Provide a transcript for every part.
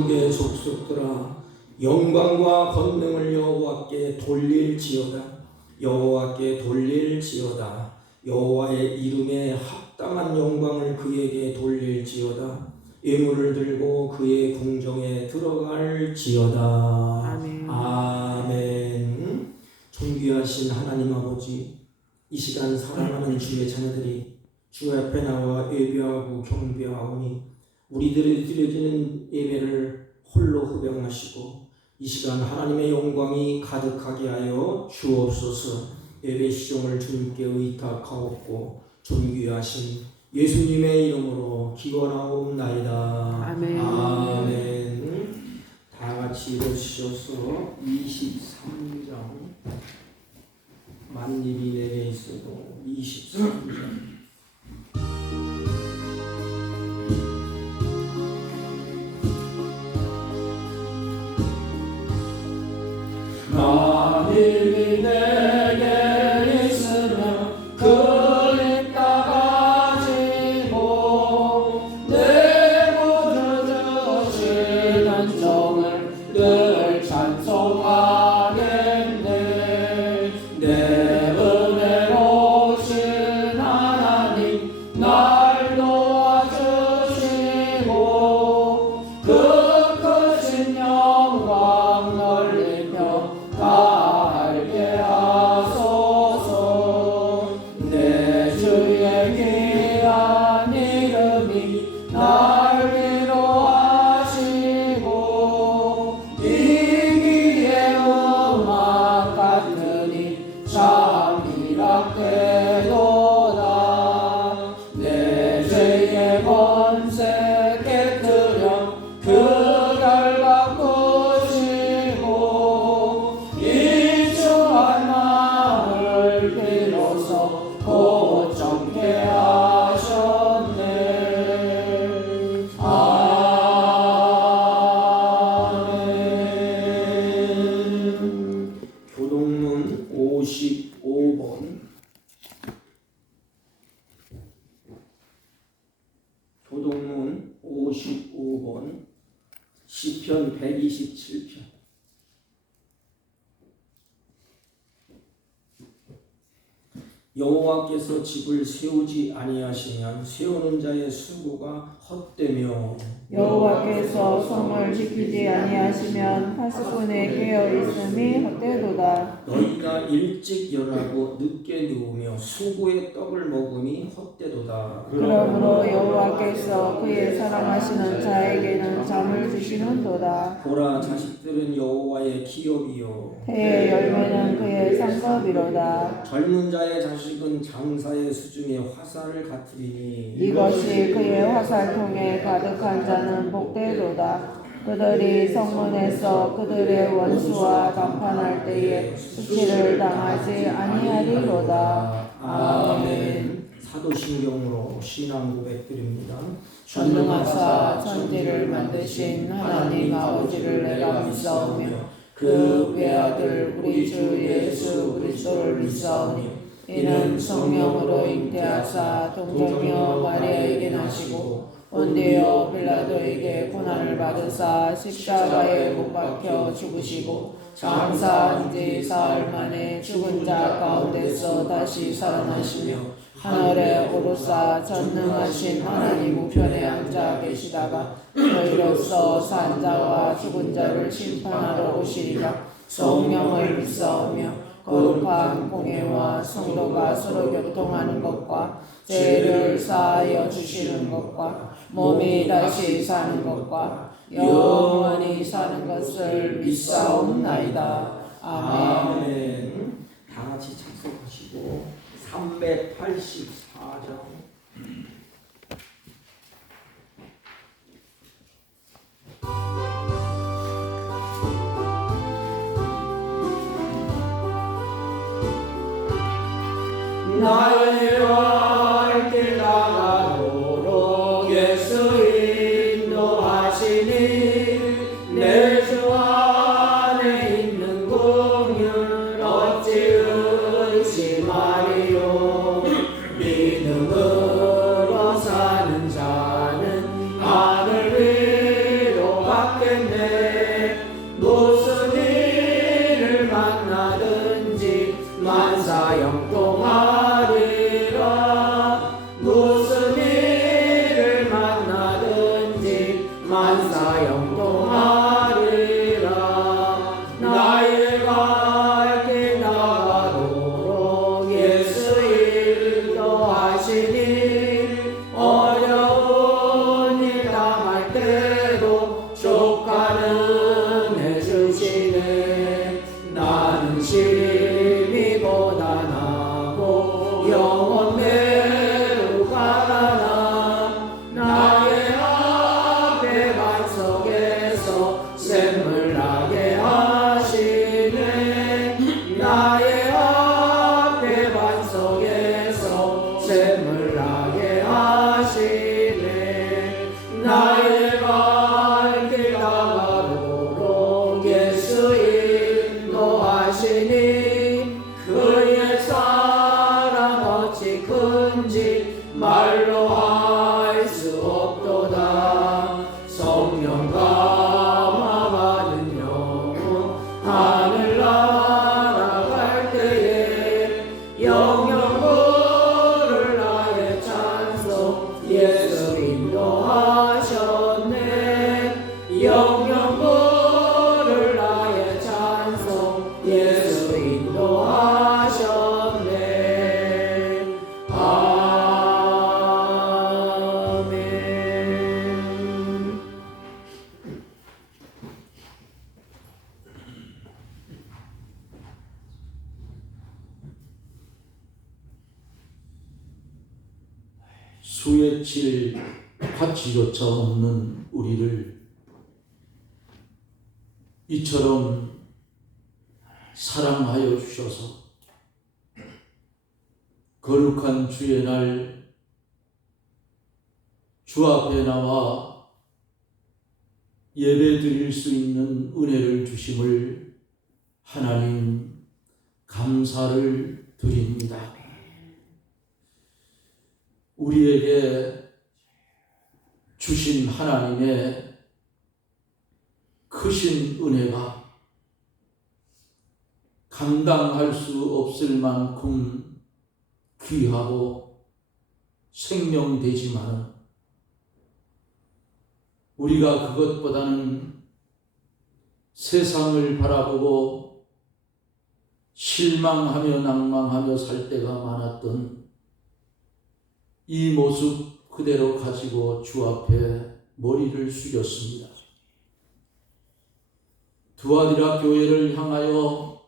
거룩의 족속들아, 영광과 권능을 여호와께 돌릴지어다. 여호와께 돌릴지어다. 여호와의 이름에 합당한 영광을 그에게 돌릴지어다. 예물을 들고 그의 궁정에 들어갈지어다. 아멘. 아멘. 존귀하신 하나님 아버지, 이 시간 사랑하는 주의 자녀들이 주 앞에 나와 예배하고 경배하오니 우리들이 드려지는 예배를 홀로 흡양하시고 이 시간 하나님의 영광이 가득하게 하여 주옵소서. 예배 시종을 주님께 의탁하옵고 존귀하신 예수님의 이름으로 기원하옵나이다. 아멘. 아멘. 다 같이 읽으셔서 23장. 만일이 내게 있어도 23장. 만일이 내게 있으면 그 입 다가지고 내 구주 주시는 정을 늘 찬송하겠네. 내 은혜로우신 하나님 날 도와주시고 그 크신 영광 넓히며 다 알게 하소서. 내 주의 귀한 이름이 날 위로하시고 이 길의 음악 같으니 참 이락되도다. 내 죄의 권세 깨뜨려 그 결과 끄시고 이충한 마음을 비로소 고정케 하셨네. 아멘. 교동문 55번. 교동문 55번. 시편 127편. 여호와께서 집을 세우지 아니하시면 세우는 자의 수고가 헛되며 여호와께서 성을 지키지 아니하시면 파수꾼의 깨어 있음이 헛되도다. 너희가 일찍 일어나고 늦게 누우며 수고의 떡을 먹음이 헛되도다. 그러므로 여호와께서 그의 사랑하시는 자에게는 잠을 주시는도다. 보라, 자식들은 여호와의 기업이요 해의 열매는 그의 상급이로다. 젊은 자의 자식은 장사의 수중에 화살을 같으리니 이것이 그의 화살통에 가득한 자는 복되도다. 그들이 성문에서 그들의 원수와 담판할 때에 수치를 당하지 아니하리로다. 아멘. 사도신경으로 신앙 고백드립니다. 전능하사 천지를 만드신 하나님 아버지를 내가 믿사오며 그 외아들 우리 주 예수 그리스도를 믿사오니 이는 성령으로 잉태하사 동정녀 마리아에게 나시고 본디오 빌라도에게 고난을 받으사 십자가에 못 박혀 죽으시고 장사한 지 사흘 만에 죽은 자 가운데서 다시 살아나시며 하늘에 오르사 전능하신 하나님 우편에 앉아 계시다가 저희로서 산 자와 죽은 자를 심판하러 오시리라. 성령을 믿사오며 거룩한 공예와 성도가 서로 교통하는 것과 죄를 사하여 주시는 것과 몸이 다시 사는 것과 영원히 사는 것을 믿사옵나이다. 아멘. 다 같이 착석하시고 384장. 나의 길 나가도록 예수 인도하시니 내 주 안에 있는 공유 어찌 의심하리요. 믿음으로 사는 자는 하늘 위로 밖에 심히 고단하고 영혼 매우 가난함. 나의 앞에 반석에서 샘물 나게 하시네. 나의 앞에 반석에서 샘물 나게 하시네. 나의 발길 나가도록 예수 인도하시니 그의 사랑 어찌 큰지 말로 할 수 없도다. 성령 감화받은 영혼 하늘 날아갈 때에 영영 부를 나의 찬송 예수 인도하셨네. 영영 부를 나의 찬송 예수 인도하셨네. 아멘. 수에칠 가치조차 없는 우리를 이처럼 사랑하여 주셔서 거룩한 주의 날 주 앞에 나와 예배 드릴 수 있는 은혜를 주심을 하나님 감사를 드립니다. 우리에게 주신 하나님의 크신 은혜가 감당할 수 없을 만큼 귀하고 생명되지만 우리가 그것보다는 세상을 바라보고 실망하며 낭망하며 살 때가 많았던 이 모습 그대로 가지고 주 앞에 머리를 숙였습니다. 두아디라 교회를 향하여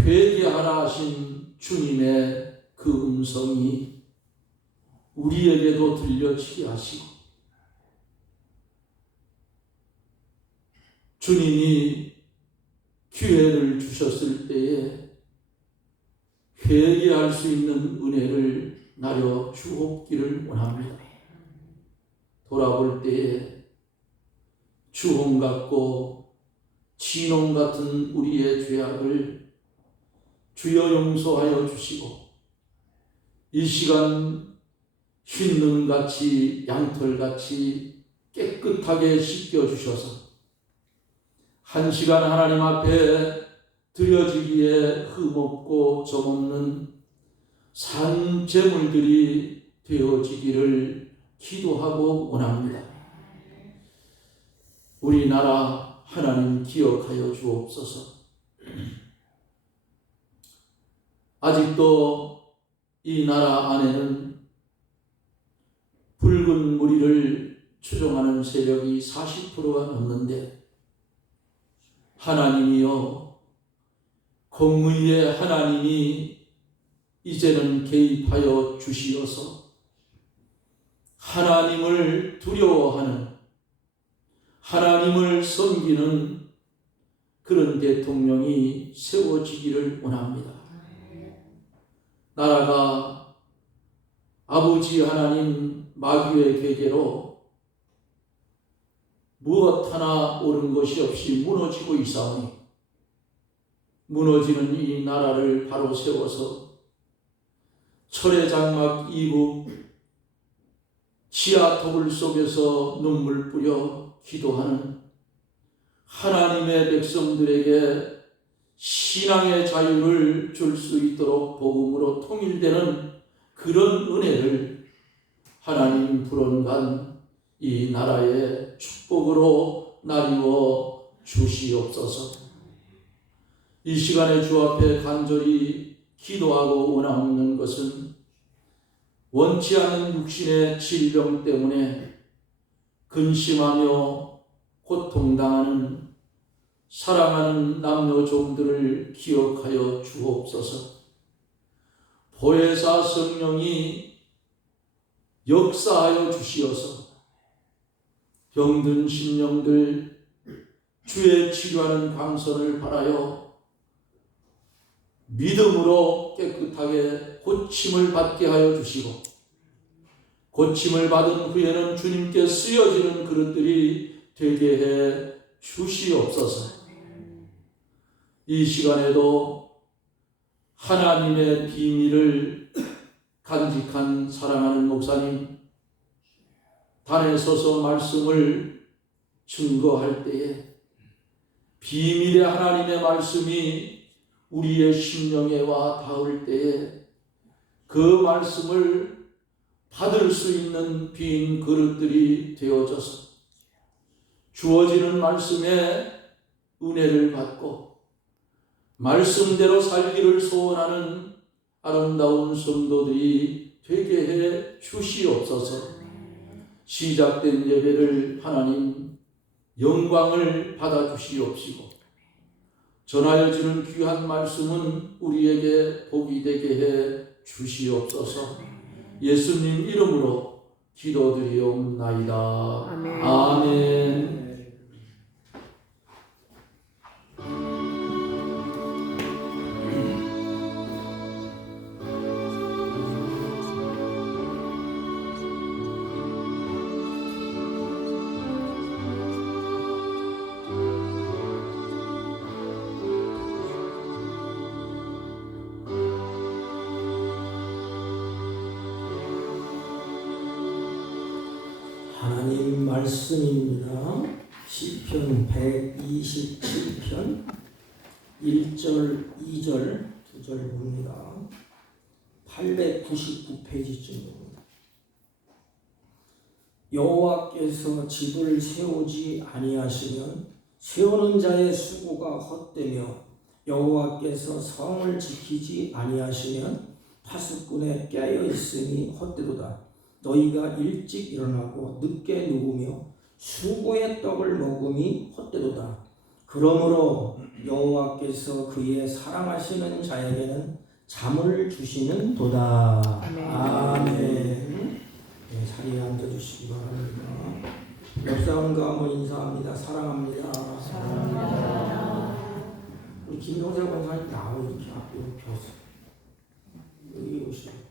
회개하라 하신 주님의 그 음성이 우리에게도 들려지게 하시고 주님이 기회를 주셨을 때에 회개할 수 있는 은혜를 나려 주옵기를 원합니다. 돌아볼 때에 주홍 같고 진홍 같은 우리의 죄악을 주여 용서하여 주시고 이 시간 흰 눈같이 양털같이 깨끗하게 씻겨주셔서 한 시간 하나님 앞에 드려지기에 흠없고 점없는 산 제물들이 되어지기를 기도하고 원합니다. 우리나라 하나님 기억하여 주옵소서. 아직도 이 나라 안에는 붉은 무리를 추종하는 세력이 40%가 넘는데 하나님이여, 공의의 하나님이 이제는 개입하여 주시어서 하나님을 두려워하는, 하나님을 섬기는 그런 대통령이 세워지기를 원합니다. 나라가 아버지 하나님 마귀의 계계로 무엇 하나 옳은 것이 없이 무너지고 있사오니 무너지는 이 나라를 바로 세워서 철의 장막 이북 지하 토굴 속에서 눈물 뿌려 기도하는 하나님의 백성들에게 신앙의 자유를 줄 수 있도록 복음으로 통일되는 그런 은혜를 하나님 불언간 이 나라의 축복으로 나누어 주시옵소서. 이 시간에 주 앞에 간절히 기도하고 원하는 것은 원치 않은 육신의 질병 때문에 근심하며 고통당하는 사랑하는 남녀 종들을 기억하여 주옵소서. 보혜사 성령이 역사하여 주시어서 병든 심령들 주의 치료하는 광선을 바라여 믿음으로 깨끗하게 고침을 받게 하여 주시고, 고침을 받은 후에는 주님께 쓰여지는 그릇들이 되게 해 주시옵소서. 이 시간에도 하나님의 비밀을 간직한 사랑하는 목사님, 단에 서서 말씀을 증거할 때에 비밀의 하나님의 말씀이 우리의 심령에 와 닿을 때에 그 말씀을 받을 수 있는 빈 그릇들이 되어져서 주어지는 말씀에 은혜를 받고 말씀대로 살기를 소원하는 아름다운 성도들이 되게 해 주시옵소서. 시작된 예배를 하나님 영광을 받아 주시옵시고, 전하여지는 귀한 말씀은 우리에게 복이 되게 해 주시옵소서. 예수님 이름으로 기도드리옵나이다. 아멘. 아멘. 하나님 말씀입니다. 시편 127편 1절, 2절, 2절 봅니다. 899페이지쯤입니다. 여호와께서 집을 세우지 아니하시면 세우는 자의 수고가 헛되며 여호와께서 성을 지키지 아니하시면 파수꾼에 깨어 있음이 헛되도다. 너희가 일찍 일어나고 늦게 누우며 수고의 떡을 먹음이 헛되도다. 그러므로 여호와께서 그의 사랑하시는 자에게는 잠을 주시는 도다. 아멘. 네, 자리에 앉아주시기 바랍니다. 옆사람과 한번 인사합니다. 사랑합니다. 사랑합니다. 우리 김동세 권사님 나오 이렇게 앞으로 펴서 여기 오시고.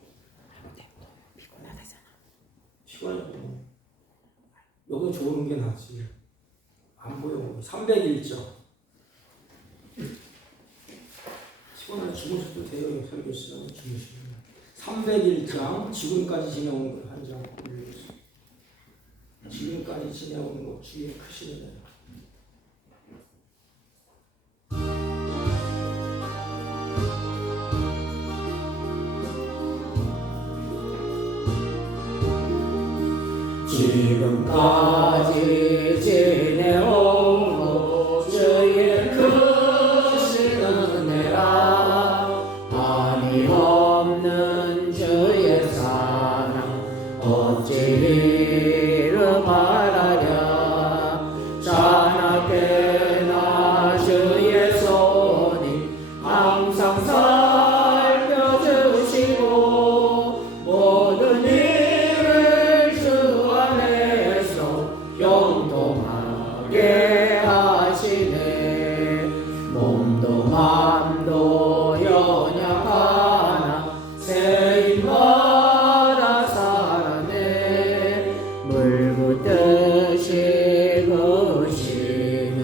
피곤해. 여기 좋은 게 낫지. 안 보여. 301점. 피곤하면 주무셔도 돼요. 설교 시간에 주무시면. 301장 지금까지 지내온 걸 한 장 올려주세요. 지금까지 지내온 거 주의 크시네요. 지금까지 지내온 주의 크신 은혜라 한이 없는 주의 사랑 어찌리를 말하랴. 자나깨나 주의 손이 항상 살펴주시고 모든 일을 주 안에서 경통하게 하시네. 몸도 맘도 연약하나 새인마다 살아내. 물붓듯이 그시는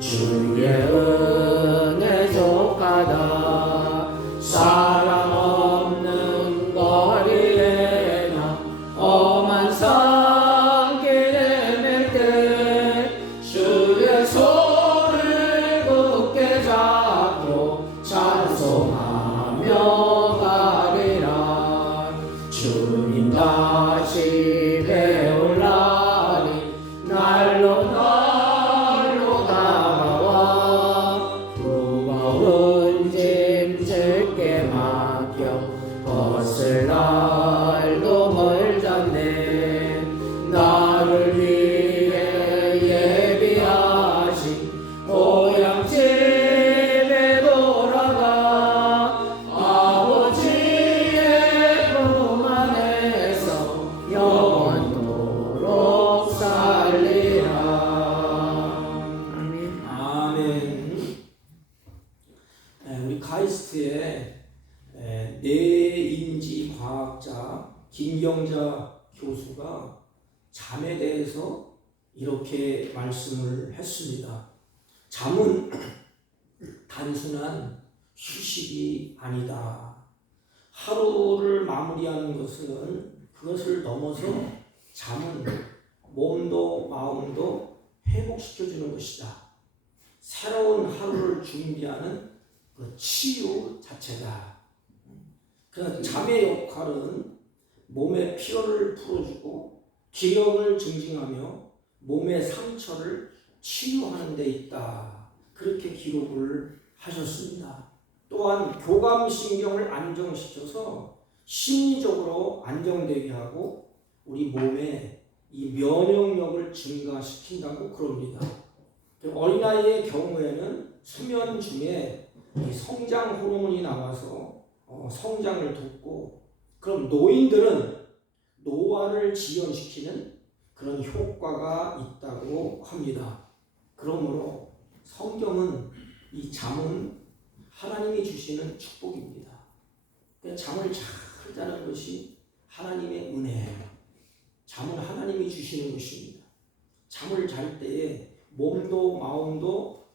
주의 은혜 족하다. 사랑 없는 거리에나 험한 산길에 맬 때 주의 손을 굳게 잡고 찬송하며 가리라. 주님 다시 배울 날이 날로 다가와. 무거운 짐 줄게 맡겨 벗을 날도 멀잖네. 나를 위해 예비하신 고향 카이스트의 뇌인지 과학자 김경자 교수가 잠에 대해서 이렇게 말씀을 했습니다. 잠은 단순한 휴식이 아니다. 하루를 마무리하는 것은 그것을 넘어서 잠은 몸도 마음도 회복시켜주는 것이다. 새로운 하루를 준비하는 그 치유 자체다. 그래서 잠의 역할은 몸의 피로를 풀어주고 기력을 증진하며 몸의 상처를 치유하는 데 있다. 그렇게 기록을 하셨습니다. 또한 교감신경을 안정시켜서 심리적으로 안정되게 하고 우리 몸의 이 면역력을 증가시킨다고 그럽니다. 어린아이의 경우에는 수면 중에 이 성장 호르몬이 나와서 성장을 돕고, 그럼 노인들은 노화를 지연시키는 그런 효과가 있다고 합니다. 그러므로 성경은 이 잠은 하나님이 주시는 축복입니다. 그러니까 잠을 잘 자는 것이 하나님의 은혜예요. 잠은 하나님이 주시는 것입니다. 잠을 잘 때에 몸도 마음도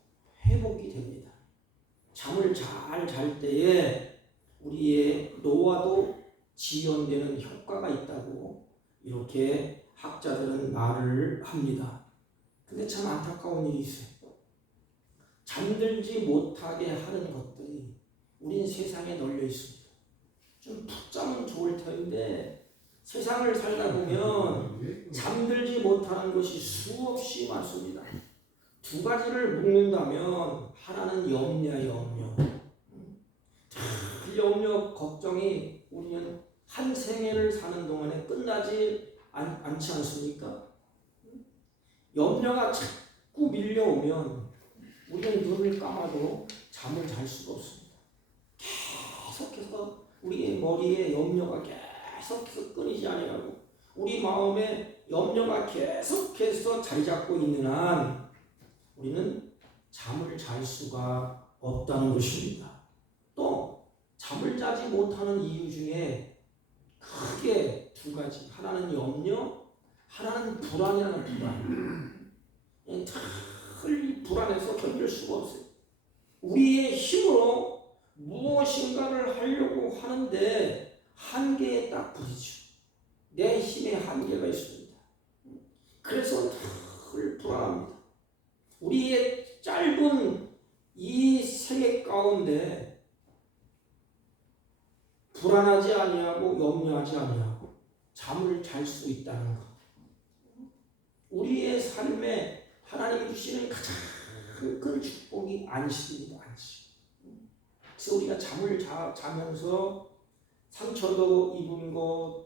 회복이 됩니다. 잠을 잘 잘 때에 우리의 노화도 지연되는 효과가 있다고 이렇게 학자들은 말을 합니다. 근데 참 안타까운 일이 있어요. 잠들지 못하게 하는 것들이 우린 세상에 널려 있습니다. 좀 푹 자면 좋을 텐데 세상을 살다 보면 잠들지 못하는 것이 수없이 많습니다. 두 가지를 묶는다면 하나는 염려야, 염려. 염려, 걱정이 우리는 한 생애를 사는 동안에 끝나지 않지 않습니까? 염려가 자꾸 밀려오면 우리는 눈을 감아도 잠을 잘 수가 없습니다. 계속해서 우리의 머리에 염려가 계속해서 끊이지 아니하고 우리 마음에 염려가 계속해서 자리 잡고 있는 한 우리는 잠을 잘 수가 없다는 것입니다. 또 잠을 자지 못하는 이유 중에 크게 두 가지. 하나는 염려, 하나는 불안이라는 불안. 늘 불안해서 견딜 수가 없어요. 우리의 힘으로 무엇인가를 하려고 하는데 한계에 딱 부딪혀. 내 힘에 한계가 있습니다. 그래서 늘 불안합니다. 우리의 짧은 이 생애 가운데 불안하지 아니하고 염려하지 아니하고 잠을 잘 수 있다는 것. 우리의 삶에 하나님이 주시는 가장 큰 축복이 안식입니다. 안식. 그래서 우리가 잠을 자면서 상처도 입은 것,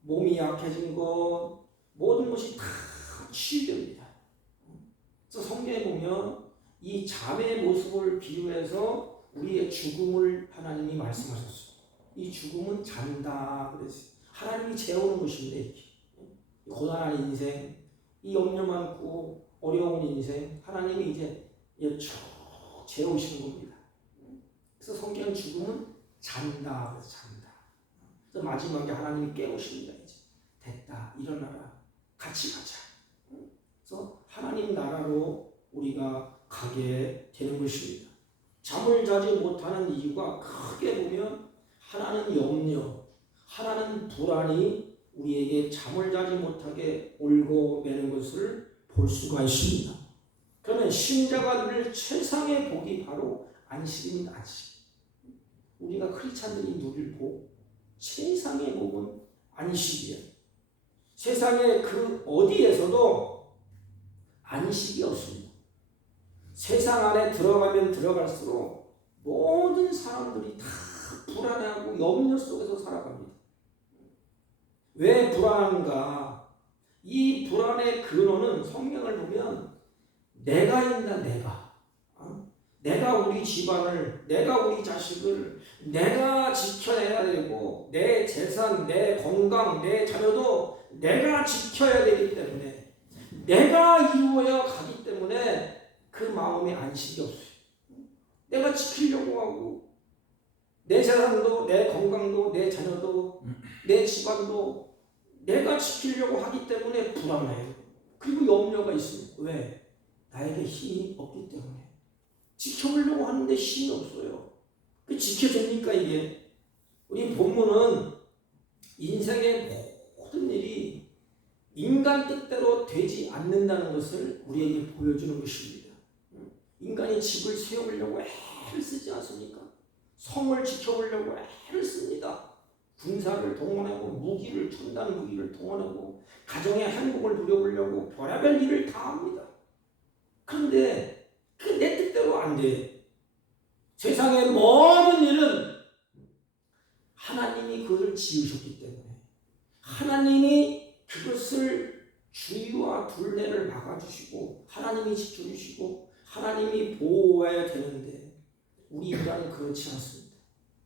몸이 약해진 것, 모든 것이 다 치유됩니다. 그래서 성경에 보면 이 잠의 모습을 비유해서 우리의 죽음을 하나님이 말씀하셨어요. 이 죽음은 잔다 그랬어요. 하나님이 재우는 것입니다. 이렇게. 고단한 인생, 이 염려 많고 어려운 인생, 하나님이 이제 쭉 재우시는 겁니다. 그래서 성경은 죽음은 잔다 그래서 잔다. 그래서 마지막에 하나님이 깨우십니다. 이제 됐다, 일어나라, 같이 가자. 그래서 하나님 나라로 우리가 가게 되는 것입니다. 잠을 자지 못하는 이유가 크게 보면 하나는 염려, 하나는 불안이 우리에게 잠을 자지 못하게 올고 매는 것을 볼 수가 있습니다. 그러면 신자가 누릴 최상의 복이 바로 안식입니다. 안식. 우리가 크리스찬들이 누릴 복, 최상의 복은 안식이에요. 세상의 그 어디에서도 안식이 없습니다. 세상 안에 들어가면 들어갈수록 모든 사람들이 다 불안해하고 염려 속에서 살아갑니다. 왜 불안한가? 이 불안의 근원은 성경을 보면 내가입니다. 내가 우리 집안을, 내가 우리 자식을 내가 지켜내야 되고 내 재산, 내 건강, 내 자녀도 내가 지켜야 되기 때문에 내가 이루어야 가기 때문에 그 마음에 안식이 없어요. 내가 지키려고 하고 내 재산도, 내 건강도, 내 자녀도, 내 집안도 내가 지키려고 하기 때문에 불안해요. 그리고 염려가 있습니다. 왜? 나에게 힘이 없기 때문에. 지켜보려고 하는데 힘이 없어요. 그 지켜집니까 이게? 우리 본문은 인생의 모든 일이 인간 뜻대로 되지 않는다는 것을 우리에게 보여주는 것입니다. 인간이 집을 세우려고 애를 쓰지 않습니까? 성을 지켜보려고 애를 씁니다. 군사를 동원하고 무기를, 첨단 무기를 동원하고 가정의 행복을 누려보려고 별의별 일을 다 합니다. 그런데 그 내 뜻대로 안 돼. 세상의 모든 일은 하나님이 그것을 지으셨기 때문에 하나님이 그것을 주의와 둘레를 막아주시고 하나님이 지켜주시고 하나님이 보호해야 되는데 우리 인간은 그렇지 않습니다.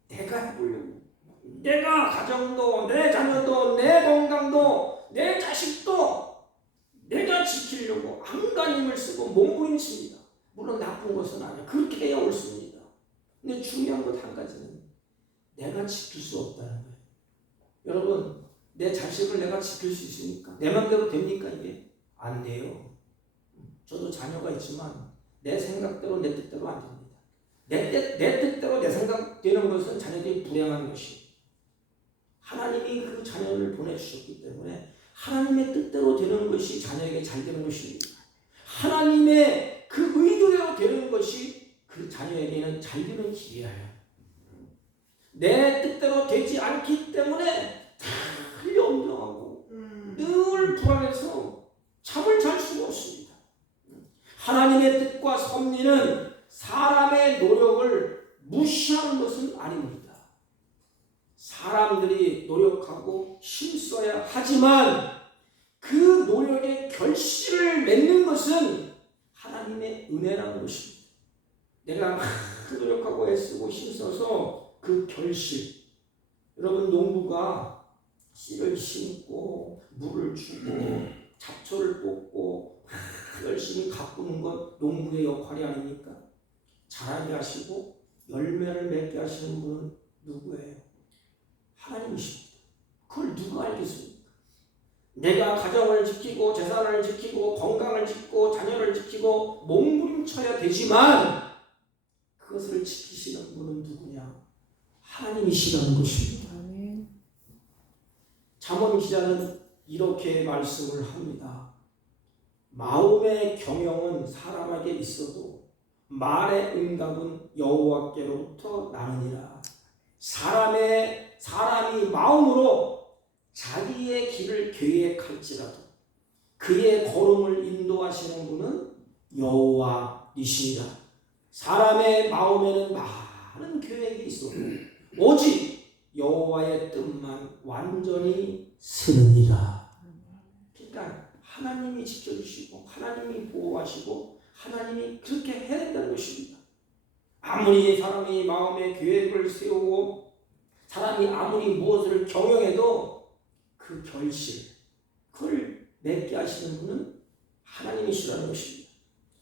내가 해보려고, 내가 가정도, 내 자녀도, 내 건강도, 내 자식도 내가 지키려고 안간힘을 쓰고 몸부림칩니다. 물론 나쁜 것은 아니에요. 그렇게 해야 옳습니다. 근데 중요한 것 한 가지는 내가 지킬 수 없다는 거예요. 여러분, 내 자식을 내가 지킬 수 있습니까? 내 맘대로 됩니까 이게? 안 돼요. 저도 자녀가 있지만 내 생각대로 내 뜻대로 안 됩니다. 내 뜻대로 내 생각되는 것은 자녀들이 불행한 것이에요. 하나님이 그 자녀를 보내주셨기 때문에 하나님의 뜻대로 되는 것이 자녀에게 잘 되는 것입니다. 하나님의 그 의도대로 되는 것이 그 자녀에게는 잘 되는 길이에요. 내 뜻대로 되지 않기 때문에 늘 염려하고 늘 불안해서 잠을 잘 수가 없습니다. 하나님의 뜻과 섭리는 사람의 노력을 무시하는 것은 아닙니다. 사람들이 노력하고 힘써야 하지만 그 노력의 결실을 맺는 것은 하나님의 은혜라는 것입니다. 내가 막 노력하고 애쓰고 힘써서 그 결실, 여러분 농부가 씨를 심고 물을 주고 잡초를 뽑고 열심히 가꾸는 것 농부의 역할이 아닙니까? 자라게 하시고 열매를 맺게 하시는 분은 누구예요? 하나님이십니다. 그걸 누가 알겠습니까? 내가 가정을 지키고 재산을 지키고 건강을 지키고 자녀를 지키고 몸부림쳐야 되지만 그것을 지키시는 분은 누구냐? 하나님이시라는 것입니다. 잠언 기자는 이렇게 말씀을 합니다. 마음의 경영은 사람에게 있어도 말의 응답은 여호와께로부터 나느니라. 사람이 마음으로 자기의 길을 계획할지라도 그의 걸음을 인도하시는 분은 여호와이십니다. 사람의 마음에는 많은 계획이 있어도 오직 여호와의 뜻만 완전히 쓰느니라. 그러니까 하나님이 지켜주시고 하나님이 보호하시고 하나님이 그렇게 해야 된다는 것입니다. 아무리 사람이 마음에 계획을 세우고 사람이 아무리 무엇을 경영해도 그 결실, 그걸 맺게 하시는 분은 하나님이시라는 것입니다.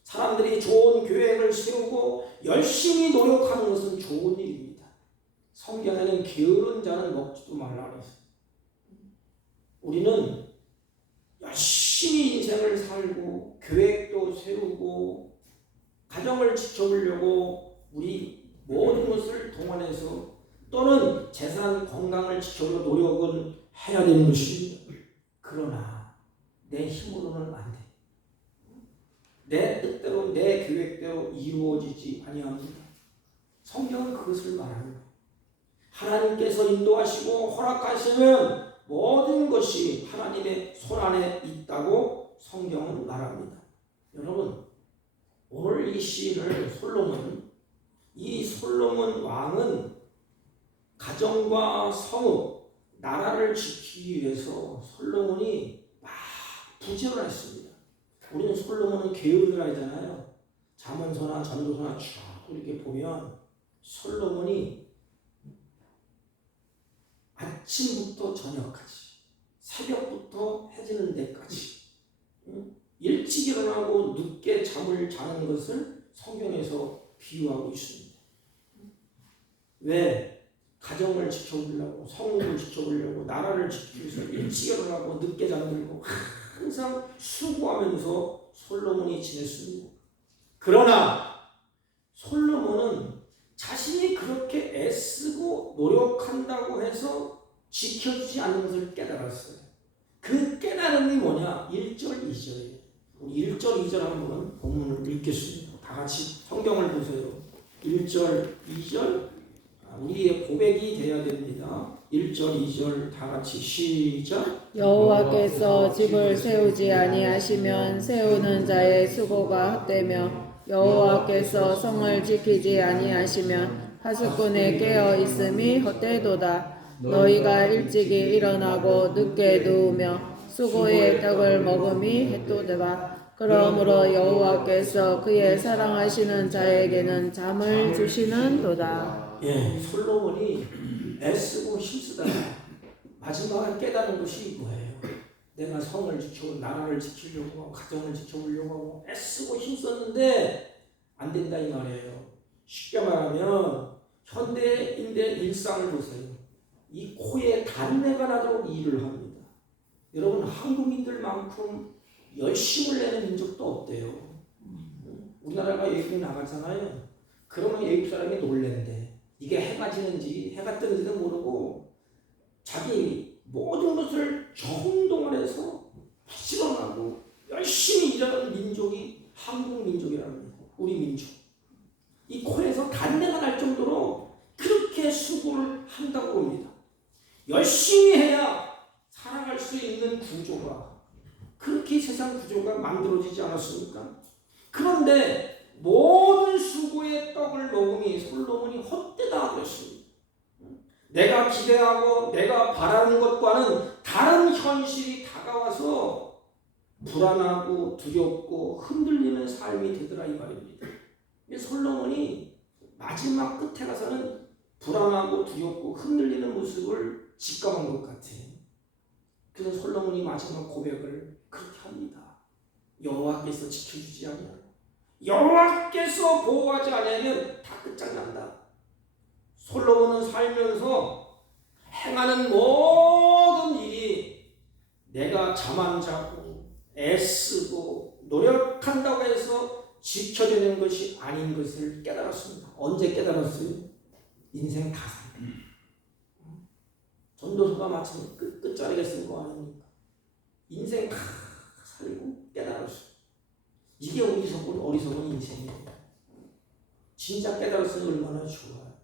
사람들이 좋은 계획을 세우고 열심히 노력하는 것은 좋은 일입니다. 성경에는 게으른 자는 먹지도 말라 그랬어요. 우리는 열심히 인생을 살고 계획도 세우고 가정을 지켜보려고 우리 모든 것을 동원해서 또는 재산 건강을 지켜보려 노력은 해야 되는 것입니다. 그러나 내 힘으로는 안 돼. 내 뜻대로 내 계획대로 이루어지지 아니합니다. 성경은 그것을 말하는 거예요. 하나님께서 인도하시고 허락하시면 모든 것이 하나님의 손안에 있다고 성경은 말합니다. 여러분, 오늘 이 시인을 이 솔로몬 왕은 가정과 성읍, 나라를 지키기 위해서 솔로몬이 막 부지런을 했습니다. 우리는 솔로몬은 게으른 아이잖아요. 잠언서나 전도서나 쭉 이렇게 보면 솔로몬이 아침부터 저녁까지, 새벽부터 해 지는 데까지 일찍 일어나고 늦게 잠을 자는 것을 성경에서 비유하고 있습니다. 왜? 가정을 지켜보려고, 성국을 지켜보려고, 나라를 지키기 위해서 일찍 일어나고 늦게 잠들고 항상 수고하면서 솔로몬이 지냈습니다. 그러나 솔로몬은 자신이 그렇게 애쓰고 노력한다고 해서 지켜주지 않는 것을 깨달았어요. 그 깨달음이 뭐냐? 1절, 2절이에요. 우리 1절, 2절 한번 본문을 읽겠습니다. 다 같이 성경을 보세요. 1절, 2절 우리의 고백이 돼야 됩니다. 1절, 2절 다 같이 시작. 여호와께서 집을 세우지 아니하시면 세우는 자의 수고가 헛되며 여호와께서 성을 지키지 아니하시면 파수꾼의 깨어 있음이 헛되도다. 너희가 일찍이 일어나고 늦게 누우며 수고의 떡을 먹음이 햇도되라. 그러므로 여호와께서 그의 사랑하시는 자에게는 잠을 주시는도다. 예, 솔로몬이 애쓰고 힘쓰다가 마지막에 깨달은 것이 뭐예요? 내가 성을 지키고 나라를 지키려고 하고 가정을 지켜보려고 하고 애쓰고 힘썼는데 안 된다 이 말이에요. 쉽게 말하면 현대인의 일상을 보세요. 이 코에 단내가 나도록 일을 합니다. 여러분 한국인들만큼 열심을 내는 민족도 없대요. 우리나라가 외국에 나가잖아요. 그러면 외국 사람이 놀랜대. 이게 해가 지는지 해가 뜨는지도 모르고 자기 모든 것을 정동원해서 실현하고 열심히 일하는 민족이 한국 민족이랍니다. 우리 민족. 이 코에서 단내가 날 정도로 그렇게 수고를 한다고 봅니다. 열심히 해야 살아갈 수 있는 구조가 그렇게 세상 구조가 만들어지지 않았습니까? 그런데 모든 수고의 떡을 먹으니 솔로몬이 헛되다 그랬습니다. 내가 기대하고 내가 바라는 것과는 다른 현실이 다가와서 불안하고 두렵고 흔들리는 삶이 되더라 이 말입니다. 솔로몬이 마지막 끝에 가서는 불안하고 두렵고 흔들리는 모습을 직감한 것 같아요. 그래서 솔로몬이 마지막 고백을 그렇게 합니다. 여호와께서 지켜주지 않냐? 여호와께서 보호하지 않으면 다 끝장난다. 솔로몬은 살면서 행하는 모든 일이 내가 잠 안 자고 애쓰고 노력한다고 해서 지켜지는 것이 아닌 것을 깨달았습니다. 언제 깨달았어요? 인생 다 살고. 전도서가 마침 끝자리에 쓴 거 아닙니까? 인생 다 살고 깨달았어요. 이게 어리석은 인생이에요. 진짜 깨달았으면 얼마나 좋아요.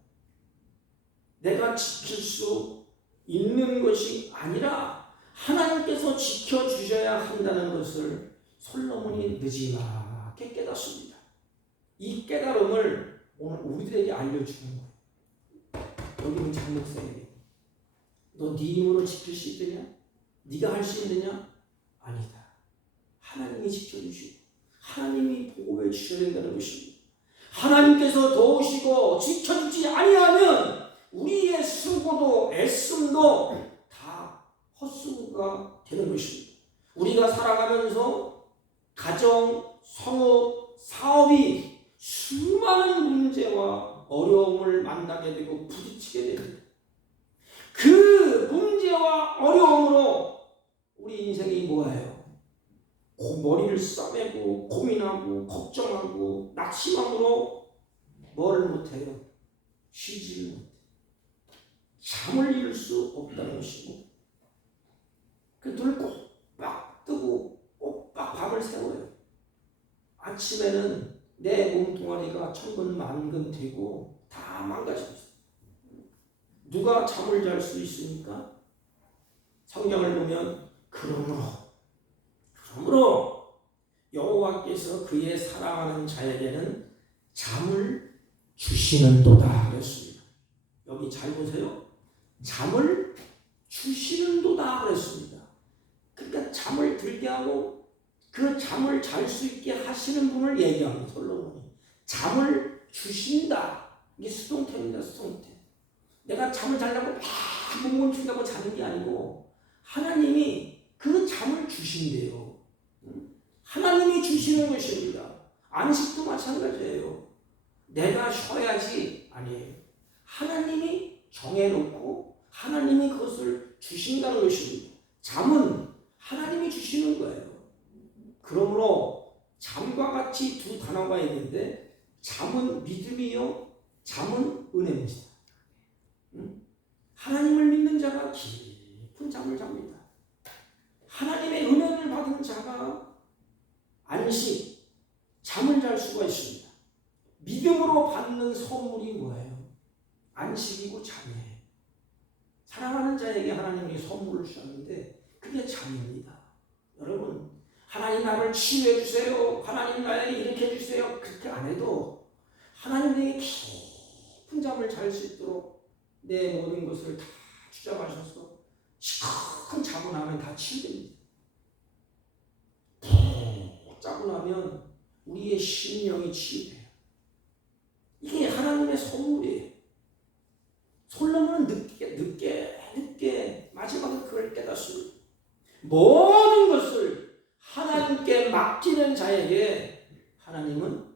내가 지킬 수 있는 것이 아니라 하나님께서 지켜주셔야 한다는 것을 솔로몬이 늦지막하게 깨닫습니다. 이 깨달음을 오늘 우리들에게 알려주는 거예요. 여기 문장 목사에게 너 네 힘으로 지킬 수 있느냐? 네가 할 수 있느냐? 아니다. 하나님이 지켜주시고 하나님이 보호해 주셔야 된다는 것입니다. 하나님께서 도우시고 지켜주지 아니하면 우리의 수고도 애씀도 다 헛수고가 되는 것입니다. 우리가 살아가면서 가정, 성업, 사업이 수많은 문제와 어려움을 만나게 되고 부딪히게 됩니다. 그 문제와 어려움으로 우리 인생이 뭐예요? 머리를 싸매고 고민하고 걱정하고 낙심함으로 뭐를 못해요? 쉬지를 못해요. 잠을 이룰 수 없다는 것이고 그 눈을 꼭박 뜨고 꼭박 밤을 새워요. 아침에는 내 몸뚱아리가 천근만근 되고 다 망가지고 있어요. 누가 잠을 잘 수 있습니까? 성경을 보면 그러므로 여호와께서 그의 사랑하는 자에게는 잠을 주시는도다 그랬습니다. 여기 잘 보세요. 잠을 주시는도다 그랬습니다. 그러니까 잠을 들게 하고 그 잠을 잘 수 있게 하시는 분을 얘기합니다. 솔로몬이 잠을 주신다. 이게 수동태입니다. 수동태. 내가 잠을 자려고 막 몽롱 친다고 자는 게 아니고 하나님이 그 잠을 주신대요. 하나님이 주시는 것입니다. 안식도 마찬가지예요. 내가 쉬어야지 아니에요. 하나님이 정해놓고 하나님이 그것을 주신다는 것입니다. 잠은 하나님이 주시는 거예요. 그러므로 잠과 같이 두 단어가 있는데 잠은 믿음이요, 잠은 은혜입니다. 하나님을 믿는 자가 깊은 잠을 잡니다. 하나님의 은혜를 받은 자가 안식, 잠을 잘 수가 있습니다. 믿음으로 받는 선물이 뭐예요? 안식이고 잠이에요. 사랑하는 자에게 하나님이 선물을 주셨는데 그게 잠입니다. 여러분, 하나님 나를 치유해 주세요, 하나님 나에게 이렇게 해주세요, 그렇게 안 해도 하나님에게 깊은 잠을 잘 수 있도록 내 모든 것을 다 주장하셔서 시큰 자고 나면 다 치유됩니다. 자고 나면 우리의 심령이 치유돼요. 이게 하나님의 선물이에요. 솔로몬은 늦게 마지막에 그걸 깨닫습니다. 모든 것을 하나님께 맡기는 자에게 하나님은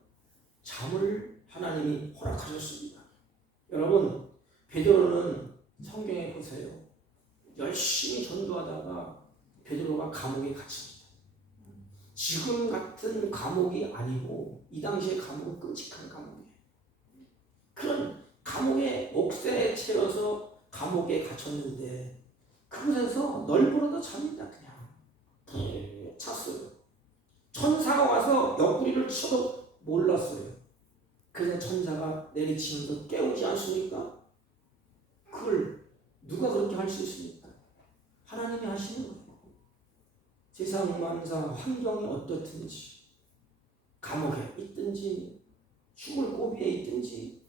잠을 하나님이 허락하셨습니다. 여러분, 베드로는 성경에 보세요. 열심히 전도하다가 베드로가 감옥에 갇힙니다. 지금 같은 감옥이 아니고 이 당시의 감옥은 끔찍한 감옥이에요. 그런 감옥에 옥새에 채워서 감옥에 갇혔는데 그곳에서 널브러져 잡니다. 그냥 푹 찼어요. 천사가 와서 옆구리를 쳐도 몰랐어요. 그래서 천사가 내리치면서 깨우지 않습니까? 그걸 누가 그렇게 할 수 있습니까? 하나님이 하시는 거예요. 세상 만사 환경이 어떻든지 감옥에 있든지 죽을 고비에 있든지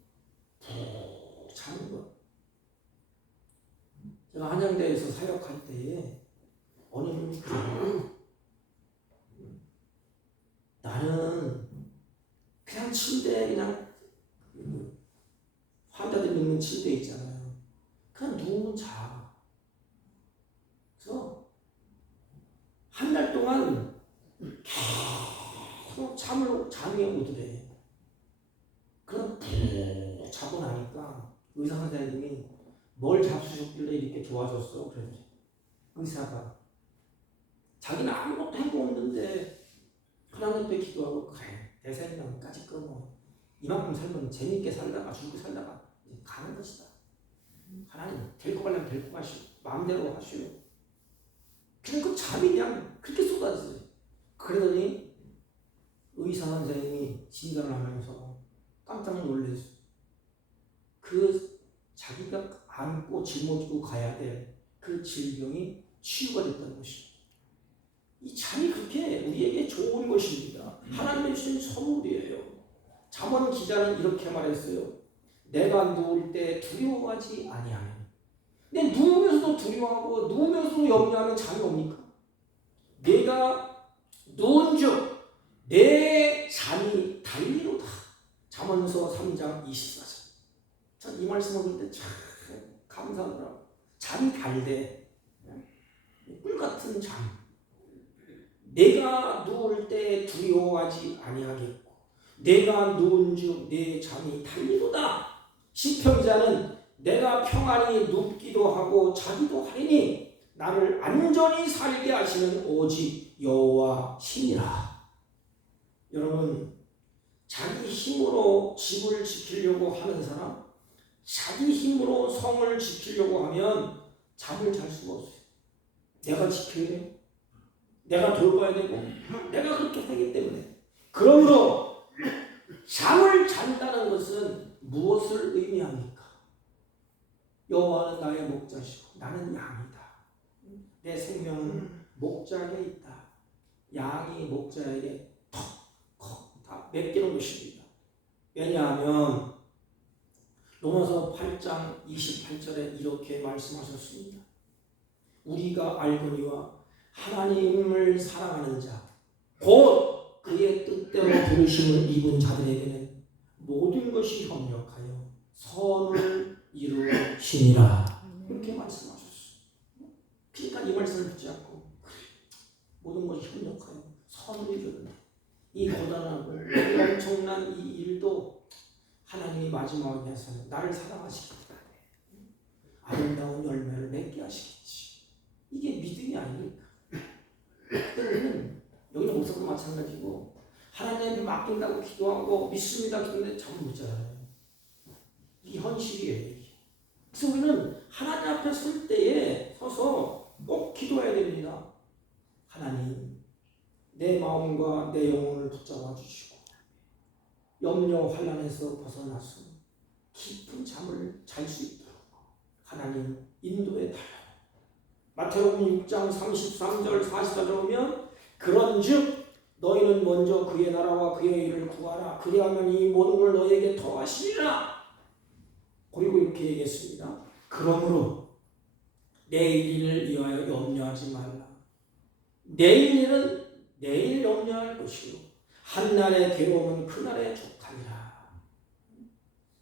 푹 자는 것. 제가 한양대에서 사역할 때에 어느 분이 나는 그냥 침대에 그냥 환자들 눕는 침대 있잖아요. 그냥 누우면 자. 그래서 한 달 동안 계속 잠이 오더래. 그럼 푹 자고 나니까 의사 선생님이 뭘 잡수셨길래 이렇게 좋아졌어? 그랬지. 의사가 자기는 아무것도 행복 없는데 하나님께 기도하고 그래 내 생명까지 끊어 이만큼 살면 재밌게 살다가 죽고 살다가 이제 가는 것이다. 하나님 데리고 가려면 데리고 가시오. 마음대로 하시오. 그냥 그 잠이 그냥 그렇게 쏟아지지. 그러더니 의사 선생님이 진단을 하면서 깜짝 놀랐어요. 그 자기가 안고 짊어지고 가야 될 그 질병이 치유가 됐다는 것입니다. 이 잠이 그렇게 우리에게 좋은 것입니다. 하나님의 주신 선물이에요. 잠언 기자는 이렇게 말했어요. 내가 누울 때 두려워하지 아니하면. 근데 누우면서도 두려워하고 누우면서도 염려하면 잠이 옵니까? 내가 누운즉 내 잠이 달리로다. 잠언서 3장 24절. 전 이 말씀을 볼 때 참 감사하더라고요. 잠이 달대. 꿀같은 잠. 내가 누울 때 두려워하지 아니하겠고 내가 누운즉 내 잠이 달리도다. 시편자는 내가 평안히 눕기도 하고 자기도 하리니 나를 안전히 살게 하시는 오직 여호와 신이라. 여러분, 자기 힘으로 집을 지키려고 하는 사람, 자기 힘으로 성을 지키려고 하면 잠을 잘 수가 없어요. 내가 지켜야 돼요. 내가 돌봐야 되고 내가 그렇게 하기 때문에. 그러므로 잠을 잔다는 것은 무엇을 의미합니까? 여호와는 나의 목자시고 나는 양이다. 내 생명은 목자에게 있다. 양이 목자에게 턱 다 맡기는 것입니다. 왜냐하면 로마서 8장 28절에 이렇게 말씀하셨습니다. 우리가 알거니와 하나님을 사랑하는 자, 곧 그의 뜻대로 부르심을 입은 자들에게는 모든 것이 협력하여 선을 이루시니라. 이렇게 말씀하셨어요. 그러니까 이 말씀을 붙잡고 모든 것이 협력하여 선을 이루는다. 이 고단하고 이 엄청난 이 일도 하나님이 마지막에 해서 나를 사랑하시기 때문에 아름다운 열매를 맺게 하시겠지. 이게 믿음이 아닙니까? 그때는 여기는 목사도 마찬가지고 하나님께 맡긴다고 기도하고 믿습니다 기도하는데 잠 못 자요. 이게 현실이에요. 그래서 우리는 하나님 앞에 설 때에 서서 꼭 기도해야 됩니다. 하나님, 내 마음과 내 영혼을 붙잡아 주시고 염려 환난에서 벗어나서 깊은 잠을 잘 수 있도록 하나님 인도해 달라고. 마태복음 6장 33절 44절 보면 그런즉 너희는 먼저 그의 나라와 그의 일을 구하라. 그리하면 이 모든 걸 너희에게 더하시리라. 그리고 이렇게 얘기했습니다. 그러므로 내일 일을 위하여 염려하지 말라. 내일 일은 내일 염려할 것이요 한날의 괴로움은 그날의 족하니라.